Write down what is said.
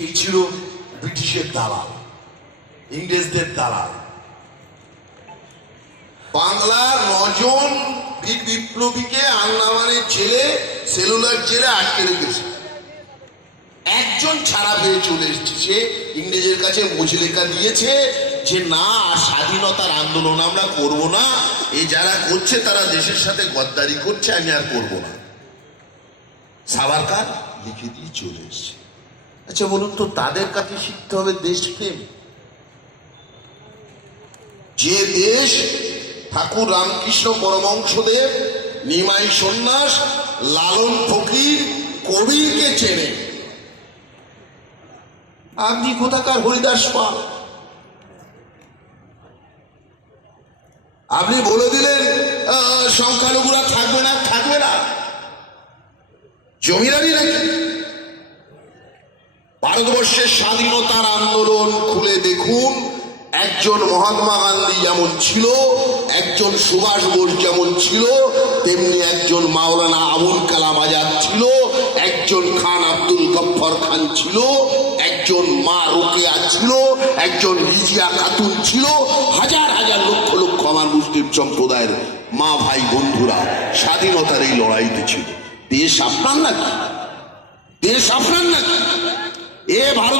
এই ছিল ব্রিটিশের দালাল, ইংরেজদের দালাল। বাংলার 9 জন বীর বিপ্লবীকে আন্দামানের জেলে, সেলুলার জেলে আটকে রেখেছে। একজন ছাড়া পেয়ে চলে এসেছে। সে ইংরেজের কাছে মুচলেখা দিয়েছে যে না, আর স্বাধীনতার আন্দোলন আমরা করব না, এই যারা করছে তারা দেশের সাথে গদ্দারি করছে, আমি আর করব না। সাভারকার লিখে দিয়ে চলে এসছে। আচ্ছা বলুন তো, তাদের কাছে শিখতে হবে দেশপ্রেম। যে দেশ ঠাকুর রামকৃষ্ণ পরমহংসদেব, নিমাই সন্ন্যাস, লালন ফকির, কবিরকে চেনে, আপনি কোথাকার হরিদাস পাল? আপনি বলে দিলেন সংখ্যালঘুরা থাকবে না, থাকবে না, জমিদারি নাকি? ভারতবর্ষের স্বাধীনতার আন্দোলন খুলে দেখুন, একজন মহাত্মা গান্ধী যেমন ছিল, একজন সুভাষ বোস যেমন ছিল, তেমনি একজন মাওলানা আবুল কালাম আজাদ ছিল, একজন খান আব্দুল গফফর খান ছিল, একজন মা রোকেয়া ছিল, একজন রিজিয়া খাতুন ছিল, হাজার হাজার লক্ষ লক্ষ আমার মুসলিম সম্প্রদায়ের মা ভাই বন্ধুরা স্বাধীনতার এই লড়াইতে ছিল। দেশ আপনার নাকি? দেশ আপনার নাকি? এ ভারত